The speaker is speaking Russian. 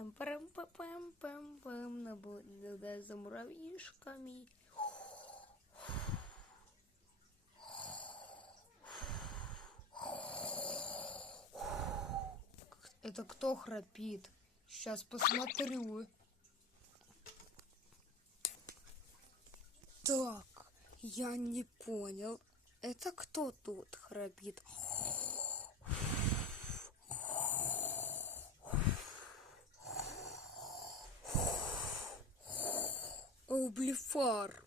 Пам-парам-па-пам-пам-пам. Наблюдаю за муравьишками. Это кто храпит? Сейчас посмотрю. Так, я не понял. Это кто тут храпит? Блефар.